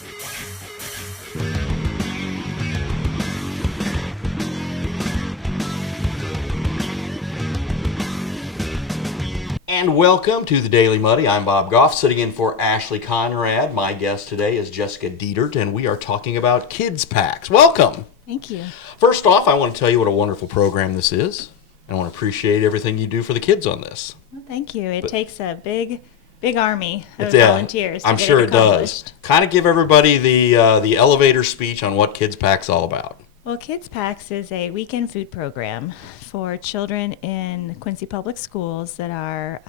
And welcome to the Daily Muddy. I'm Bob Goff, sitting in for Ashley Conrad. My guest today is Jessica Dietert, and we are talking about Kidzpacks. Welcome. Thank you. First off, I want to tell you what a wonderful program this is. I want to appreciate everything you do for the kids on this. Well, thank you. It takes a big army of volunteers. I'm sure it does. Kind of give everybody the elevator speech on what Kidzpacks all about. Well, Kidzpacks is a weekend food program for children in Quincy Public Schools that are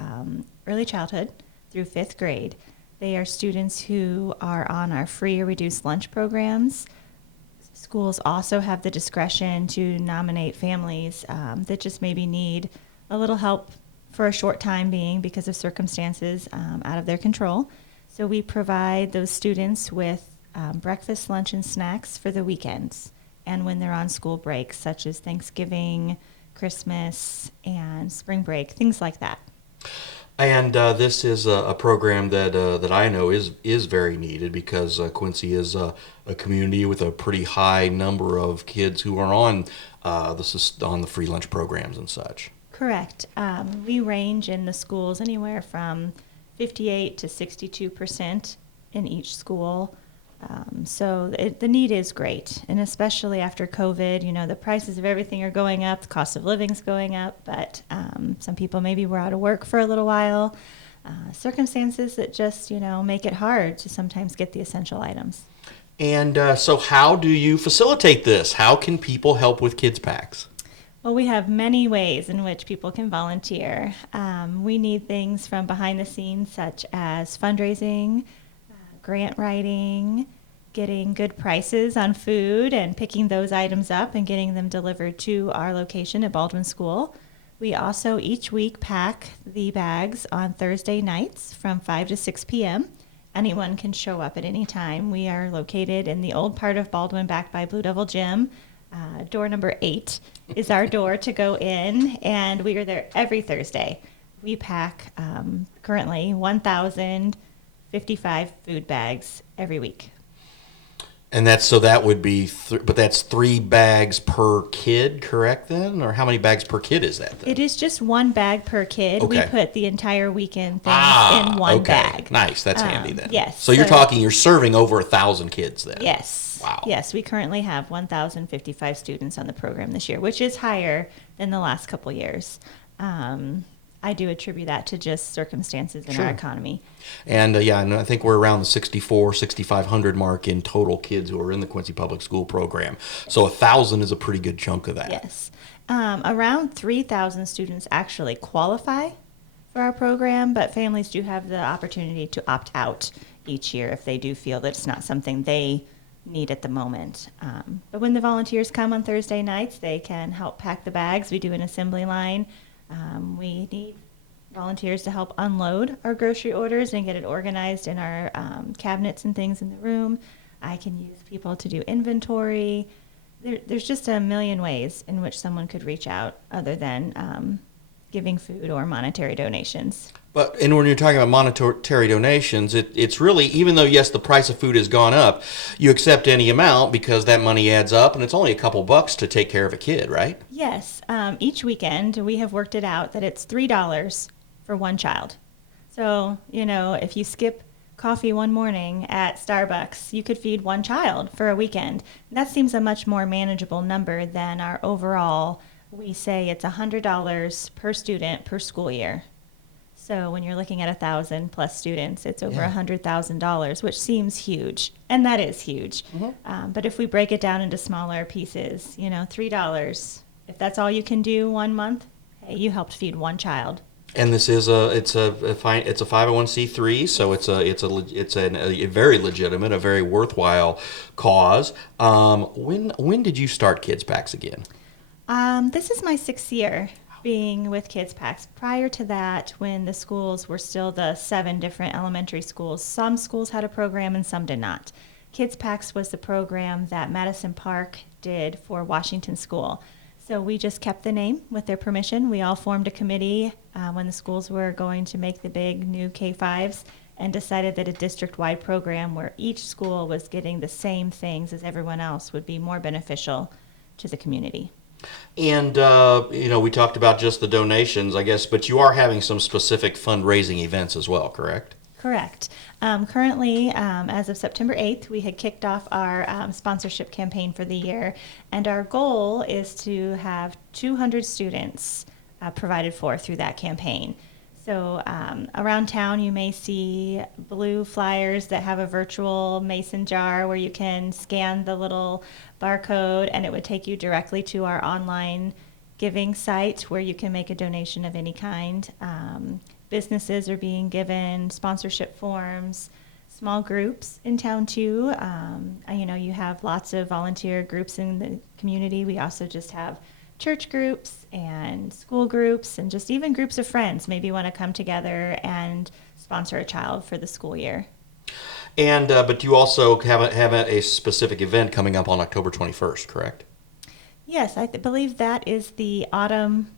early childhood through 5th grade. They are students who are on our free or reduced lunch programs. Schools also have the discretion to nominate families that just maybe need a little help for a short time being because of circumstances out of their control. So we provide those students with breakfast, lunch, and snacks for the weekends and when they're on school breaks, such as Thanksgiving, Christmas, and spring break, things like that. And this is a program that I know is very needed because Quincy is a community with a pretty high number of kids who are on the free lunch programs and such. Correct. We range in the schools anywhere from 58 to 62% in each school. So the need is great, and especially after COVID, the prices of everything are going up, the cost of living is going up, but some people maybe were out of work for a little while. Circumstances that just, make it hard to sometimes get the essential items. And so how do you facilitate this? How can people help with Kidzpacks? Well, we have many ways in which people can volunteer. We need things from behind the scenes such as fundraising, grant writing, getting good prices on food and picking those items up and getting them delivered to our location at Baldwin School. We also each week pack the bags on Thursday nights from 5 to 6 p.m. Anyone can show up at any time. We are located in the old part of Baldwin back by Blue Devil Gym. Door number 8 is our door to go in, and we are there every Thursday. We pack currently 1,055 food bags every week. And that would be, but that's 3 bags per kid, correct then? Or how many bags per kid is that then? It is just 1 bag per kid. Okay. We put the entire weekend things in one bag. Nice, that's handy then. Yes. So you're serving over 1,000 kids then? Yes. Wow. Yes, we currently have 1,055 students on the program this year, which is higher than the last couple years. I do attribute that to just circumstances in our economy. And I think we're around the 6,500 mark in total kids who are in the Quincy Public School program. So 1,000 is a pretty good chunk of that. Yes. Around 3,000 students actually qualify for our program, but families do have the opportunity to opt out each year if they do feel that it's not something they need at the moment. But when the volunteers come on Thursday nights, they can help pack the bags. We do an assembly line. We need volunteers to help unload our grocery orders and get it organized in our cabinets and things in the room. I can use people to do inventory. There's just a million ways in which someone could reach out other than giving food or monetary donations. And when you're talking about monetary donations, it's really, even though, yes, the price of food has gone up, you accept any amount because that money adds up, and it's only a couple bucks to take care of a kid, right? Yes. Each weekend, we have worked it out that it's $3 for one child. So, if you skip coffee one morning at Starbucks, you could feed one child for a weekend. That seems a much more manageable number than our overall. We say it's $100 per student per school year. So when you're looking at 1,000 plus students, it's over $100,000, which seems huge, and that is huge. Mm-hmm. But if we break it down into smaller pieces, $3, if that's all you can do one month, hey, you helped feed one child. And this is a 501c3, so it's a very legitimate, a very worthwhile cause. When did you start Kidzpacks again? This is my 6th year being with Kidzpacks. Prior to that, when the schools were still the 7 different elementary schools, some schools had a program and some did not. Kidzpacks was the program that Madison Park did for Washington School. So we just kept the name with their permission. We all formed a committee when the schools were going to make the big new K-5s, and decided that a district-wide program where each school was getting the same things as everyone else would be more beneficial to the community. And, we talked about just the donations, I guess, but you are having some specific fundraising events as well, correct? Correct. Currently, as of September 8th, we had kicked off our sponsorship campaign for the year, and our goal is to have 200 students provided for through that campaign. So around town, you may see blue flyers that have a virtual mason jar where you can scan the little barcode, and it would take you directly to our online giving site where you can make a donation of any kind. Businesses are being given sponsorship forms, small groups in town too. You have lots of volunteer groups in the community. We also just have church groups and school groups and just even groups of friends maybe want to come together and sponsor a child for the school year. And but you also have a specific event coming up on October 21st, correct? Yes, I believe that is the autumn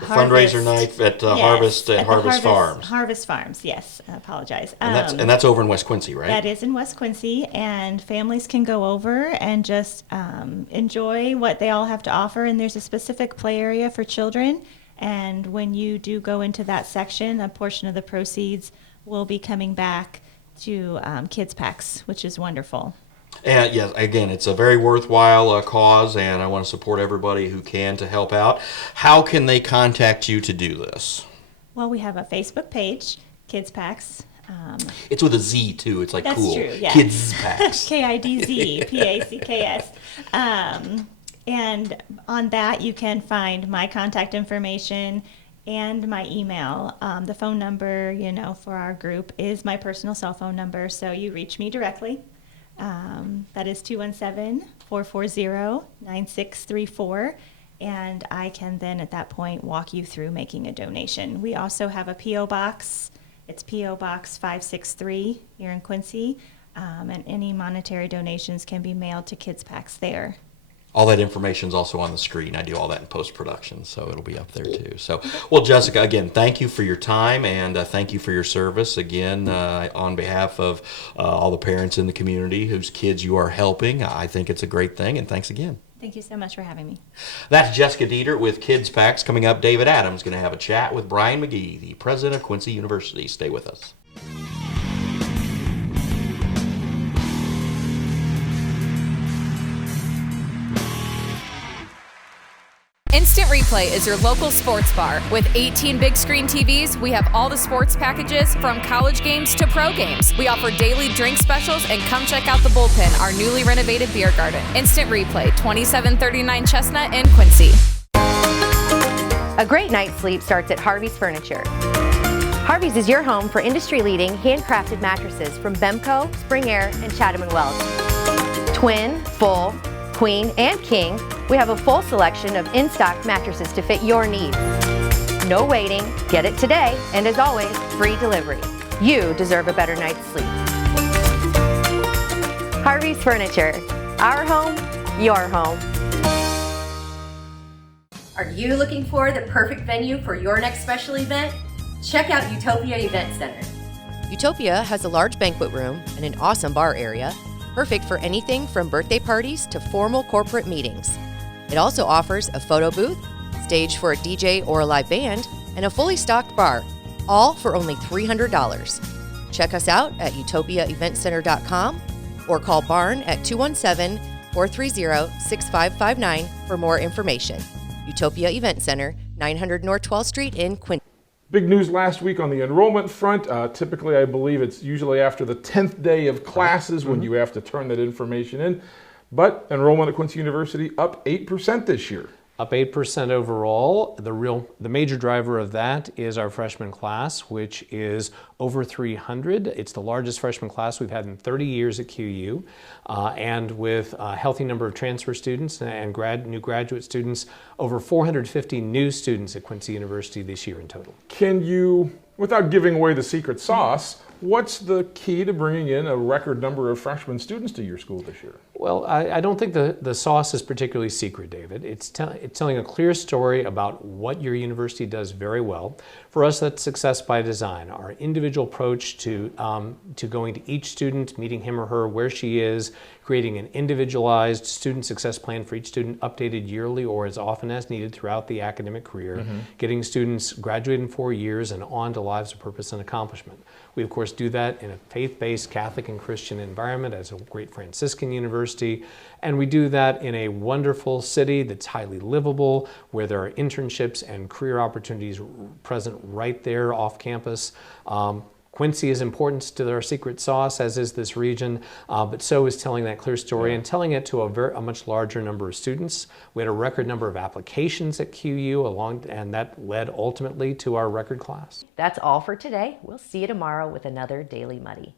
fundraiser night at Yes, at Harvest Farms. Harvest Farms, yes. I apologize. And that's over in West Quincy, right? That is in West Quincy, and families can go over and just enjoy what they all have to offer. And there's a specific play area for children. And when you do go into that section, a portion of the proceeds will be coming back to Kidzpacks, which is wonderful. And yes, again, it's a very worthwhile cause, and I want to support everybody who can to help out. How can they contact you to do this? Well, we have a Facebook page, Kidzpacks. It's with a Z too. It's like That's cool. True, yeah. Kidzpacks. Kidzpacks. And on that, you can find my contact information and my email. The phone number, for our group is my personal cell phone number, so you reach me directly. That is 217-440-9634, and I can then at that point walk you through making a donation. We also have a P.O. Box. It's P.O. Box 563 here in Quincy, and any monetary donations can be mailed to Kidzpacks there. All that information is also on the screen. I do all that in post-production, so it'll be up there too. So, well, Jessica, again, thank you for your time, and thank you for your service, again, on behalf of all the parents in the community whose kids you are helping. I think it's a great thing, and thanks again. Thank you so much for having me. That's Jessica Dieter with Kidzpacks. Coming up, David Adams going to have a chat with Brian McGee, the president of Quincy University. Stay with us. Instant Replay is your local sports bar. With 18 big screen TVs, we have all the sports packages from college games to pro games. We offer daily drink specials, and come check out the Bullpen, our newly renovated beer garden. Instant Replay, 2739 Chestnut in Quincy. A great night's sleep starts at Harvey's Furniture. Harvey's is your home for industry-leading handcrafted mattresses from Bemco, Spring Air, and Chatham & Wells. Twin, full, queen, and king, we have a full selection of in-stock mattresses to fit your needs. No waiting, get it today, and as always, free delivery. You deserve a better night's sleep. Harvey's Furniture, our home, your home. Are you looking for the perfect venue for your next special event? Check out Utopia Event Center. Utopia has a large banquet room and an awesome bar area, perfect for anything from birthday parties to formal corporate meetings. It also offers a photo booth, stage for a DJ or a live band, and a fully stocked bar, all for only $300. Check us out at utopiaeventcenter.com or call Barn at 217-430-6559 for more information. Utopia Event Center, 900 North 12th Street in Quincy. Big news last week on the enrollment front. Typically, I believe it's usually after the 10th day of classes when you have to turn that information in. But enrollment at Quincy University up 8% this year. Up 8% overall. The major driver of that is our freshman class, which is over 300. It's the largest freshman class we've had in 30 years at QU, and with a healthy number of transfer students and new graduate students, over 450 new students at Quincy University this year in total. Can you, without giving away the secret sauce, what's the key to bringing in a record number of freshman students to your school this year? Well, I don't think the sauce is particularly secret, David. It's telling a clear story about what your university does very well. For us, that's success by design. Our individual approach to going to each student, meeting him or her where she is, creating an individualized student success plan for each student, updated yearly or as often as needed throughout the academic career, getting students graduated in 4 years and on to lives of purpose and accomplishment. We, of course, do that in a faith-based Catholic and Christian environment as a great Franciscan university, and we do that in a wonderful city that's highly livable, where there are internships and career opportunities present right there off campus. Quincy is important to our secret sauce, as is this region, but so is telling that clear story and telling it to a much larger number of students. We had a record number of applications at QU, and that led ultimately to our record class. That's all for today. We'll see you tomorrow with another Daily Muddy.